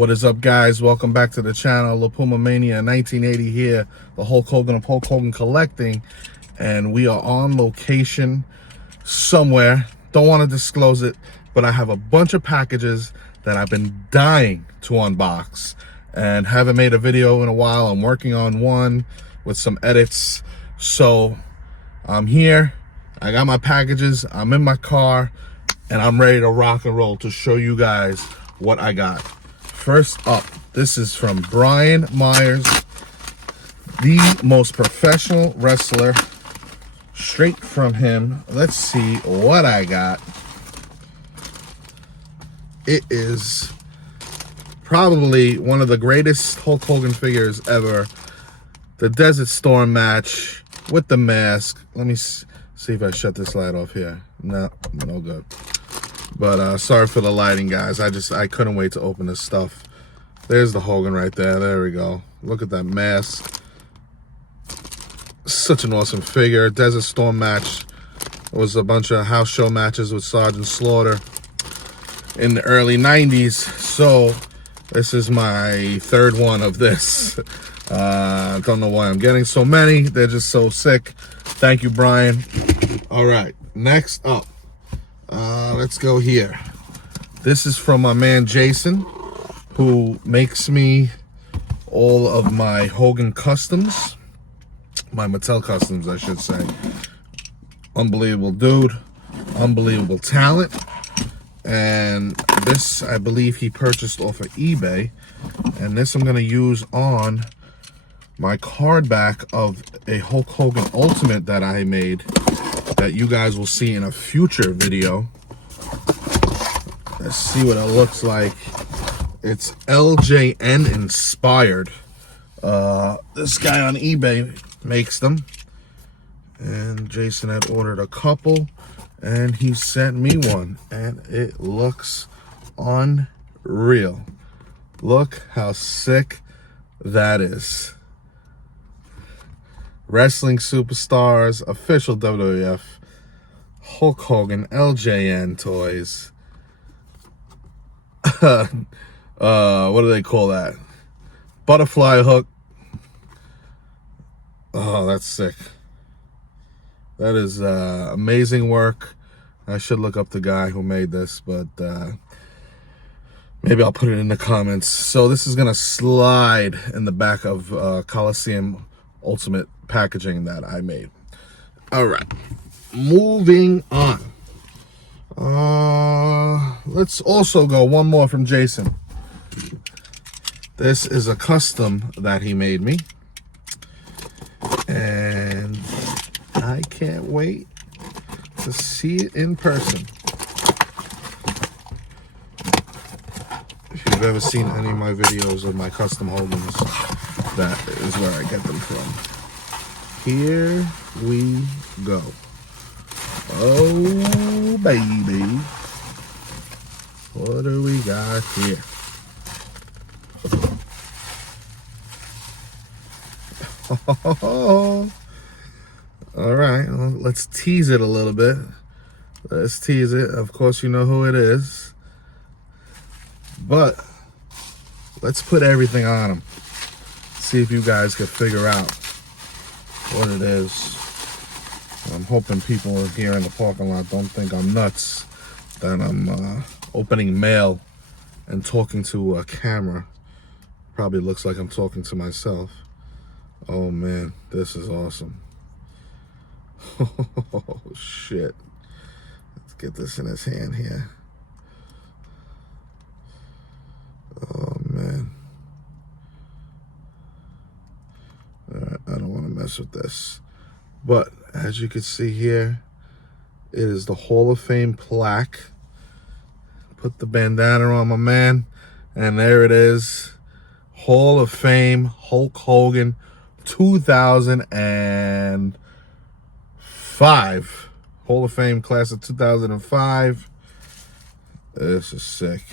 What is up, guys? Welcome back to the channel. La Puma Mania 1980 here, the Hulk Hogan of Hulk Hogan Collecting, and we are on location somewhere. Don't want to disclose it, but I have a bunch of packages that I've been dying to unbox and haven't made a video in a while. I'm working on one with some edits, so I'm here. I got my packages, I'm in my car, and I'm ready to rock and roll to show you guys what I got. First up, this is from Brian Myers, the most professional wrestler, straight from him. Let's see what I got. It is probably one of the greatest Hulk Hogan figures ever. The Desert Storm match with the mask. Let me see if I shut this light off here. No good. But sorry for the lighting, guys. I couldn't wait to open this stuff. There's the Hogan right there. There we go. Look at that mask. Such an awesome figure. Desert Storm match. It was a bunch of house show matches with Sergeant Slaughter in the early 90s. So this is my third one of this. I don't know why I'm getting so many. They're just so sick. Thank you, Brian. All right, next up. Let's go here. This is from my man Jason, who makes me all of my Hogan customs, my Mattel customs, I should say. Unbelievable dude, unbelievable talent. And this, I believe he purchased off of eBay. And this I'm gonna use on my card back of a Hulk Hogan Ultimate that I made, that you guys will see in a future video. Let's see what it looks like. It's LJN inspired. This guy on eBay makes them, and Jason had ordered a couple, and he sent me one, and it looks unreal. Look how sick that is. Wrestling Superstars, official WWF, Hulk Hogan, LJN toys. What do they call that? Butterfly hook. Oh, that's sick. That is amazing work. I should look up the guy who made this, but maybe I'll put it in the comments. So this is gonna slide in the back of Coliseum Ultimate packaging that I made. All right, moving on. Let's also go one more from Jason. This is a custom that he made me, and I can't wait to see it in person. If you've ever seen any of my videos of my custom Hogans, that is where I get them from. Here we go. Oh, baby. What do we got here? All right, well, let's tease it a little bit. Let's tease it. Of course, you know who it is. But let's put everything on him. See if you guys can figure out what it is. I'm hoping people here in the parking lot don't think I'm nuts, that I'm opening mail and talking to a camera. Probably looks like I'm talking to myself. Oh man, this is awesome. Oh shit. Let's get this in his hand here. Oh man. Alright, I don't want to mess with this. But as you can see here, it is the Hall of Fame plaque. Put the bandana on my man, and there it is. Hall of Fame Hulk Hogan 2005. Hall of Fame class of 2005. This is sick.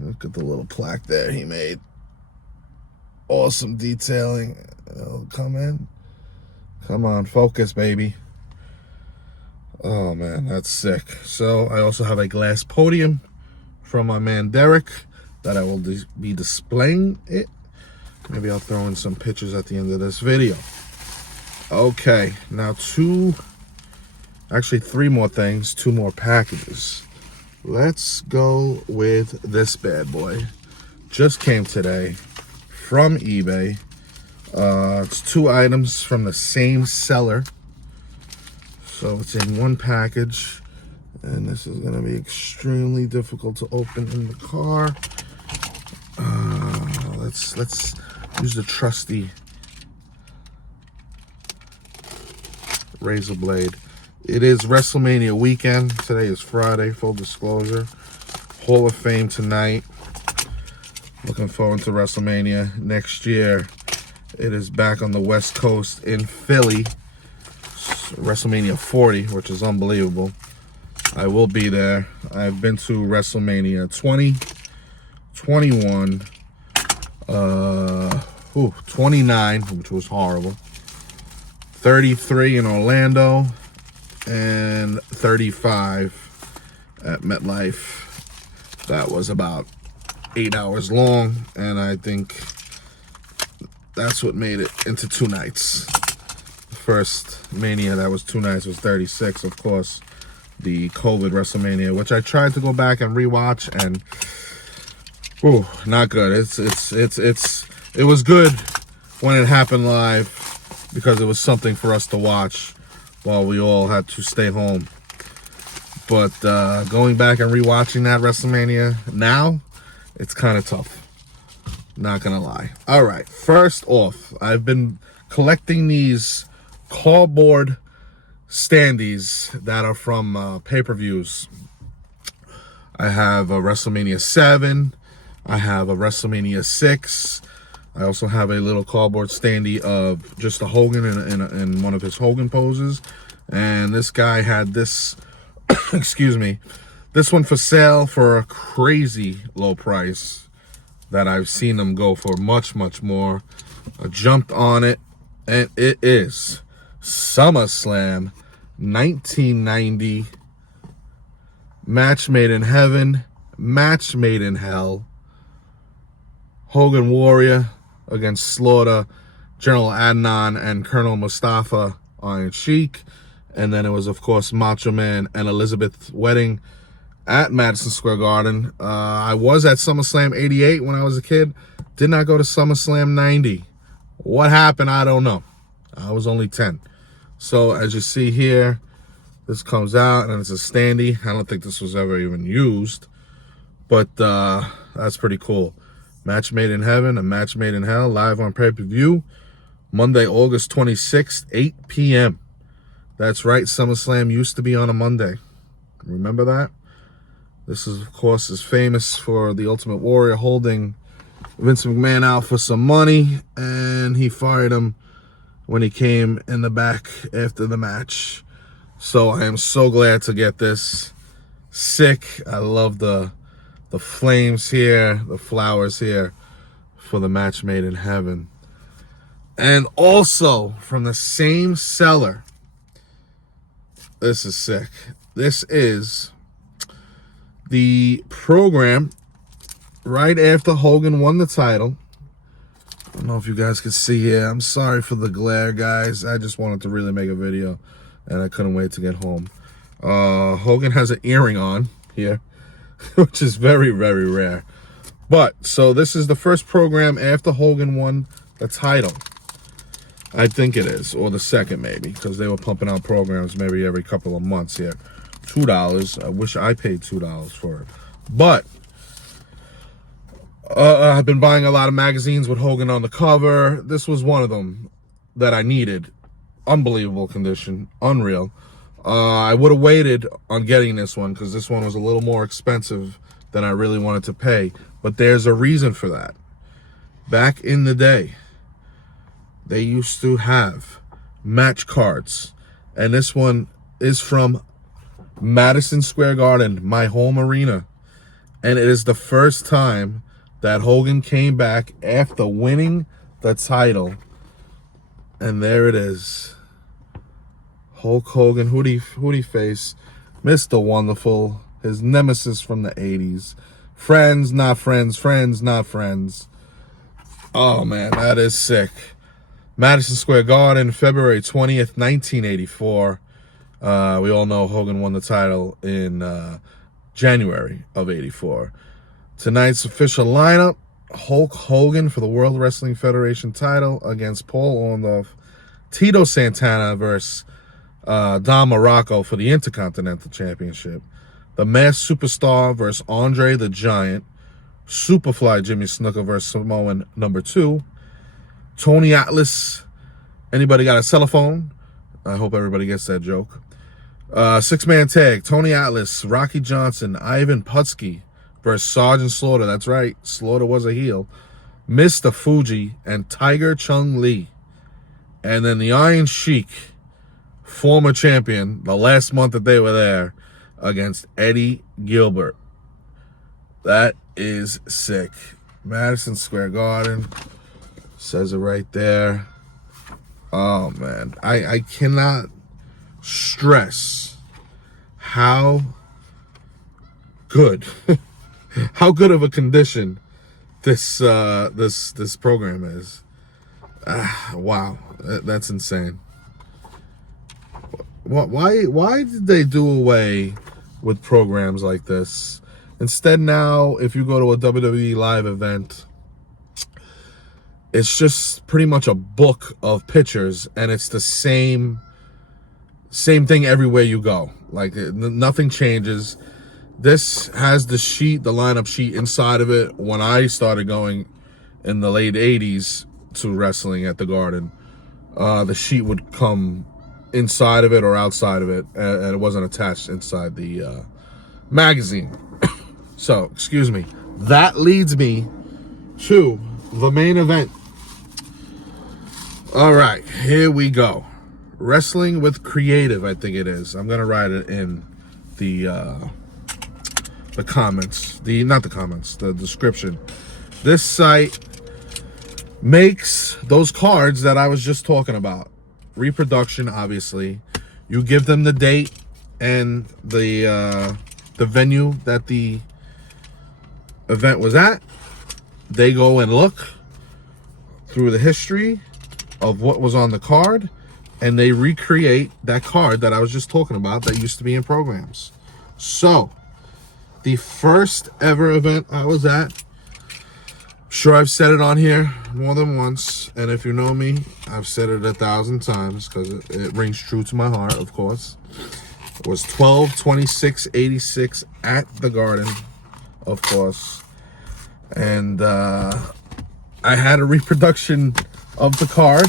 Look at the little plaque there he made. Awesome detailing. It'll come in. Come on, focus, baby. Oh man, that's sick. So I also have a glass podium from my man Derek. that I will be displaying it. Maybe I'll throw in some pictures at the end of this video. Okay, now three more things, 2 more packages. Let's go with this bad boy. Just came today from eBay. It's 2 items from the same seller. So it's in one package. And this is gonna be extremely difficult to open in the car. Let's use the trusty razor blade. It is WrestleMania weekend. Today is Friday, full disclosure. Hall of Fame tonight. Looking forward to WrestleMania next year. It is back on the West Coast in Philly. WrestleMania 40, which is unbelievable. I will be there. I've been to WrestleMania 20, 21, 29, which was horrible, 33 in Orlando, and 35 at MetLife. That was about 8 hours long, and I think that's what made it into 2 nights. The first Mania that was 2 nights was 36, of course, the COVID WrestleMania, which I tried to go back and rewatch, and not good. It was good when it happened live because it was something for us to watch while we all had to stay home. But going back and rewatching that WrestleMania now, it's kind of tough. Not gonna lie. All right, first off, I've been collecting these cardboard standees that are from pay-per-views. I have a WrestleMania 7. I have a WrestleMania 6. I also have a little cardboard standee of just a Hogan in one of his Hogan poses. And this guy had this, excuse me, this one for sale for a crazy low price that I've seen them go for much, much more. I jumped on it, and it is SummerSlam 1990. Match made in heaven, match made in hell. Hogan Warrior against Slaughter, General Adnan, and Colonel Mustafa Iron Sheik. And then it was, of course, Macho Man and Elizabeth wedding at Madison Square Garden. I was at SummerSlam 88 when I was a kid. Did not go to SummerSlam 90. What happened? I don't know. I was only 10. So as you see here, this comes out and it's a standee. I don't think this was ever even used, but that's pretty cool. Match made in heaven, a match made in hell, live on pay-per-view, Monday, August 26th, 8 p.m. That's right, SummerSlam used to be on a Monday. Remember that? This is, of course, is famous for the Ultimate Warrior holding Vince McMahon out for some money, and he fired him when he came in the back after the match. So I am so glad to get this. Sick. I love the flames here, the flowers here for the match made in heaven. And also from the same seller. This is sick. This is the program right after Hogan won the title. I don't know if you guys can see here. I'm sorry for the glare, guys. I just wanted to really make a video, and I couldn't wait to get home. Hogan has an earring on here, which is very, very rare. But, so this is the first program after Hogan won the title. I think it is, or the second maybe, because they were pumping out programs maybe every couple of months here. $2. I wish I paid $2 for it. But I've been buying a lot of magazines with Hogan on the cover. This was one of them that I needed. Unbelievable condition. Unreal. I would have waited on getting this one because this one was a little more expensive than I really wanted to pay. But there's a reason for that. Back in the day, they used to have match cards. And this one is from Madison Square Garden, my home arena. And it is the first time that Hogan came back after winning the title. And there it is. Hulk Hogan, who'd he face? Mr. Wonderful, his nemesis from the 80s. Friends, not friends. Friends, not friends. Oh, man, that is sick. Madison Square Garden, February 20th, 1984. We all know Hogan won the title in January of 84. Tonight's official lineup: Hulk Hogan for the World Wrestling Federation title against Paul Orndorff. Tito Santana versus Don Morocco for the Intercontinental Championship. The Masked Superstar versus Andre the Giant. Superfly Jimmy Snuka versus Samoan number 2. Tony Atlas. Anybody got a cell phone? I hope everybody gets that joke. 6-man tag: Tony Atlas, Rocky Johnson, Ivan Putski versus Sergeant Slaughter. That's right, Slaughter was a heel. Mr. Fuji and Tiger Chung Lee. And then the Iron Sheik, former champion, the last month that they were there, against Eddie Gilbert. That is sick. Madison Square Garden. Says it right there. Oh, man. I cannot stress how good how good of a condition this program is. Wow, that's insane. Why did they do away with programs like this? Instead, now if you go to a WWE live event, it's just pretty much a book of pictures, and it's the same thing everywhere you go. Like, nothing changes. This has the sheet, the lineup sheet inside of it. When I started going in the late 80s to wrestling at the Garden, the sheet would come inside of it or outside of it, and it wasn't attached inside the magazine. So, excuse me. That leads me to the main event. All right, here we go. Wrestling with Creative, I think it is. I'm gonna write it in the comments. The description. This site makes those cards that I was just talking about. Reproduction, obviously. You give them the date and the venue that the event was at. They go and look through the history of what was on the card, and they recreate that card that I was just talking about that used to be in programs. So, the first ever event I was at, I'm sure I've said it on here more than once, and if you know me, I've said it 1,000 times because it rings true to my heart, of course. It was 12/26/86 at the Garden, of course. And I had a reproduction of the card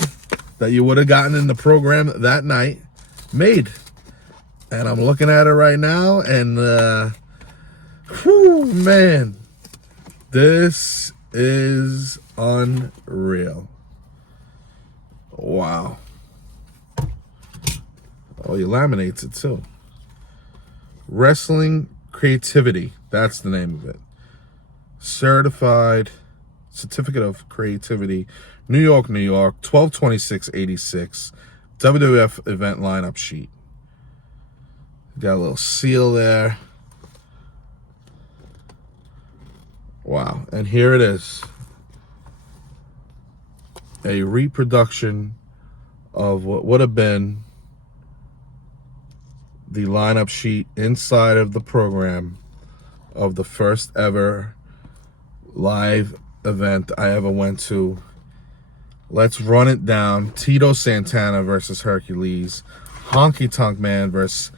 that you would have gotten in the program that night made. And I'm looking at it right now, and whew, man, this is unreal. Wow. Oh, he laminates it too. Wrestling Creativity, that's the name of it. Certified Certificate of Creativity, New York, New York, 12/26/86, WWF event lineup sheet. Got a little seal there. Wow, and here it is. A reproduction of what would have been the lineup sheet inside of the program of the first ever live event I ever went to. Let's run it down. Tito Santana versus Hercules. Honky Tonk Man versus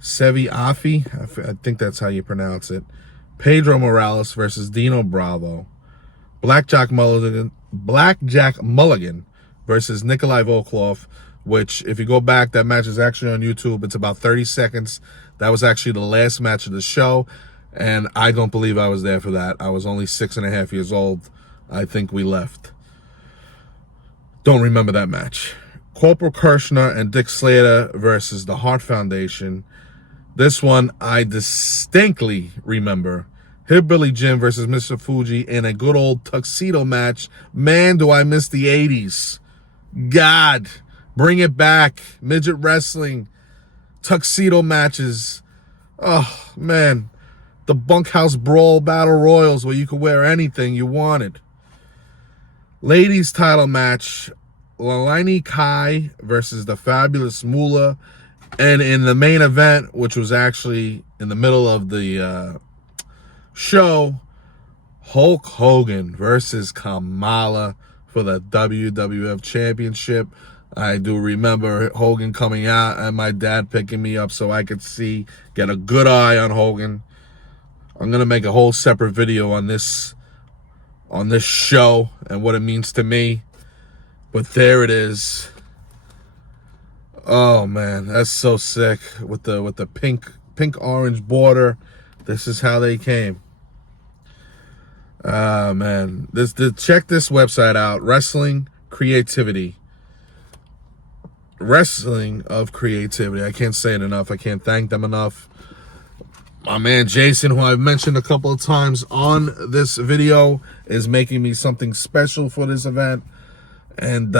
Sevi Afi. I think that's how you pronounce it. Pedro Morales versus Dino Bravo. Blackjack Mulligan versus Nikolai Volkov, which, if you go back, that match is actually on YouTube. It's about 30 seconds. That was actually the last match of the show, and I don't believe I was there for that. I was only 6.5 years old. I think we left. Don't remember that match. Corporal Kirshner and Dick Slater versus the Hart Foundation. This one I distinctly remember. Hillbilly Jim versus Mr. Fuji in a good old tuxedo match. Man, do I miss the 80s. God, bring it back. Midget wrestling, tuxedo matches. Oh, man. the Bunkhouse Brawl Battle Royals where you could wear anything you wanted. Ladies title match, Lalani Kai versus the Fabulous Moolah. And in the main event, which was actually in the middle of the show, Hulk Hogan versus Kamala for the WWF Championship. I do remember Hogan coming out and my dad picking me up so I could get a good eye on Hogan. I'm going to make a whole separate video on this show and what it means to me. But there it is. Oh man, that's so sick with the pink orange border. This is how they came. Man, check this website out. Wrestling of Creativity. I can't say it enough. I can't thank them enough. My man Jason, who I've mentioned a couple of times on this video, is making me something special for this event. And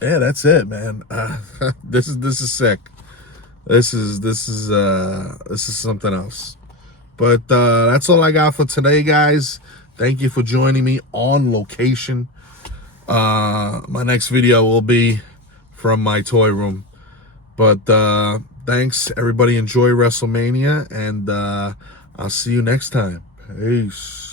yeah, that's it, man. This is sick. This is something else. But that's all I got for today, guys. Thank you for joining me on location. My next video will be from my toy room. But thanks, everybody. Enjoy WrestleMania, and I'll see you next time. Peace.